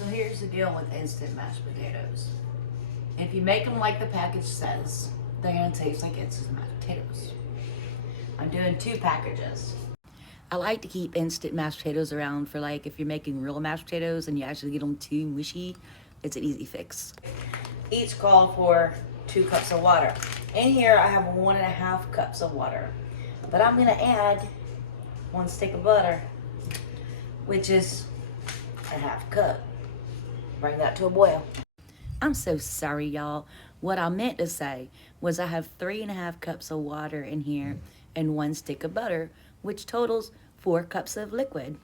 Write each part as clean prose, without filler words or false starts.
So here's the deal with instant mashed potatoes. If you make them like the package says, they're gonna taste like instant mashed potatoes. I'm doing 2 packages. I like to keep instant mashed potatoes around for like if you're making real mashed potatoes and you actually get them too mushy, it's an easy fix. Each call for 2 cups of water. In here I have 1.5 cups of water, but I'm gonna add 1 stick of butter, which is a 1/2 cup. Bring that to a boil. I'm so sorry, y'all. What I meant to say was I have 3.5 cups of water in here and 1 stick of butter, which totals 4 cups of liquid.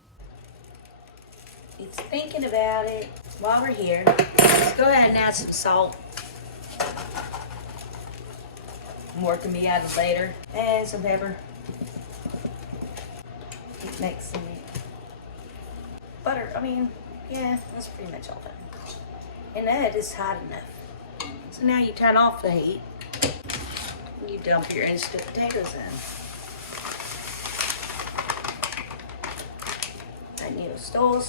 It's thinking about it. While we're here, let's go ahead and add some salt. More can be added later. And some pepper. Keep mixing it. Butter, yeah, that's pretty much all done. And that is hot enough. So now you turn off the heat. You dump your instant potatoes in. And you stir.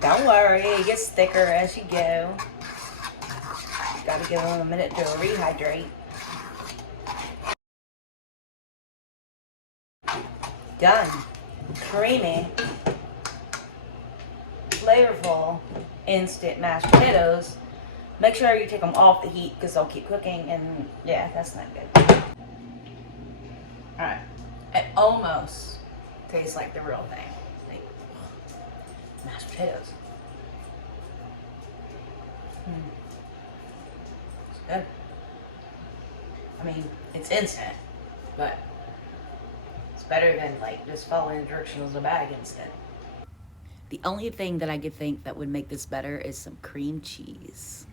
Don't worry, it gets thicker as you go. You gotta give them a minute to rehydrate. Done. Creamy, flavorful, instant mashed potatoes. Make sure you take them off the heat because they'll keep cooking, and yeah, that's not good. Alright. It almost tastes like the real thing. Like mashed potatoes. It's good. It's instant, but it's better than like just following the directions of the bag instant. The only thing that I could think that would make this better is some cream cheese.